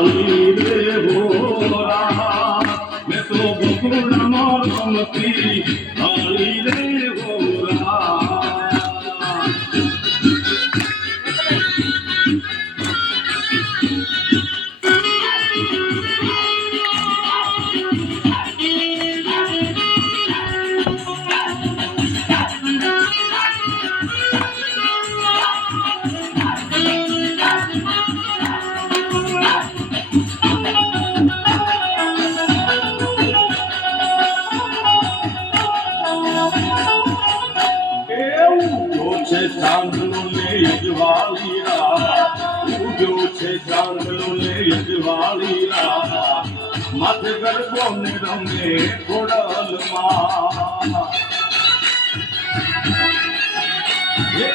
વાલી રે હોરા મેં તો ગોકુળમાં રમતી વાલી રે હોરા ચાંદલો ને યજવાળી ઉગ્યો છે ચાંદલો ને યજવાળી માથે ગરબો ને રમે ખોડલમાં જય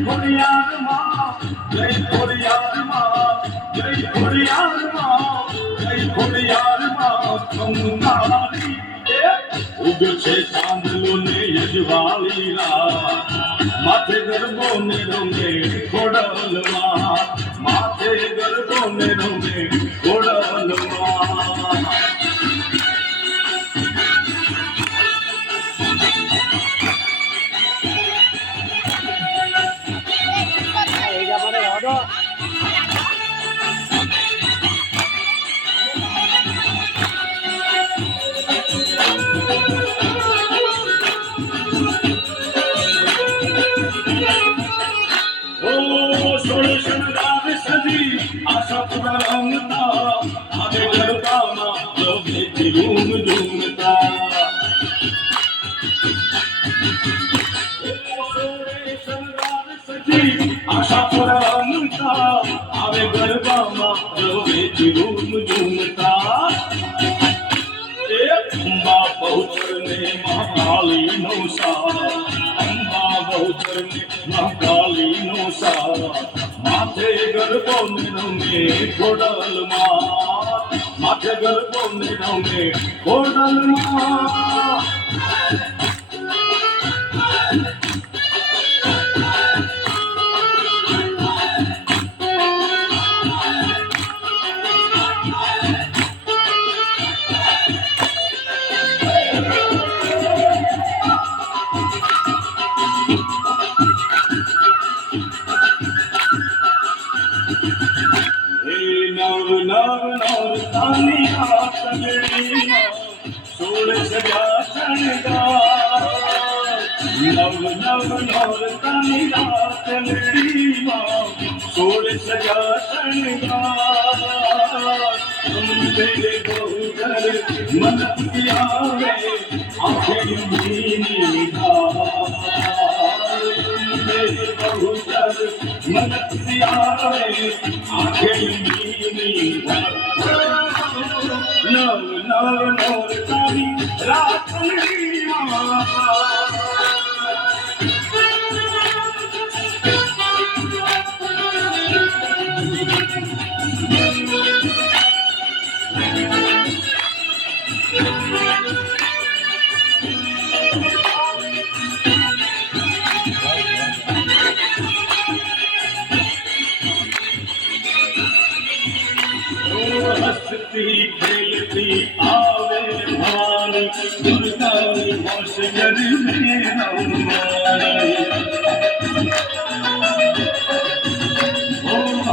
ખોડિયારમાં જય ખોડિયારમાં જય ખોડિયારમાં જય ખોડિયારમાં કંકારી ઉગ્યો છે ચાંદલો ને યજવાળી માથે ગરબો ને રમે ખોડલમાં માથે ગરબો ને રમે ખોડલમાં આશા પૂરા રમતા આવે ગરબામાં રમે ઝૂમ ઝૂમતા આશા પૂરા રમતા આવે ગરબામાં રમે ઝૂમ ઝૂમતા અંબા બહુચર ને મહાકાળી નો સાર અંબા બહુચર ને મહાકાળી નો સાર માથે ગરબો ને રમે ખોડલમાં માથે ગરબો ને રમે ખોડલમાં તાની આતગડીમાં સોળ સજા શણગાર નવ નવ નવ તાની આતગડીમાં સોળ સજા શણગાર અંબે બહુચર મન આવે આંખે મીની ધાર અંબે બહુચર મન આવે આંખે મીની ધાર નવ નવ નવ તારી રાતડીમાં હસતી ખેલતી આવે ભવાની દુર્ગાની હોશ ગરબે રમવાની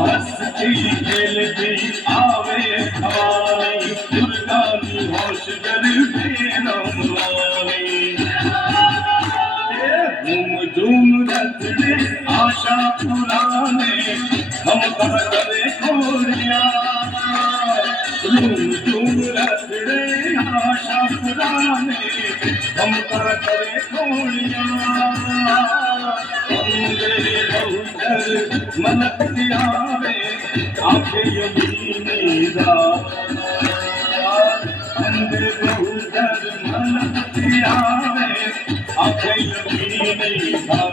હસતી ખેલતી આવે ભવાની દુર્ગાની હોશ ગરબે રમવાની ઝૂમ ઝૂમ રચને આશા પુરાને હમ કરે ખોડિયા ઝૂમ ઝૂમ રચને આશા પુરાને હમ કરે ખોડિયા અંગે બહુચર મન આવે આંખે યમીની રાત અંગે બહુચર મન આવે આંખે યમીની રાત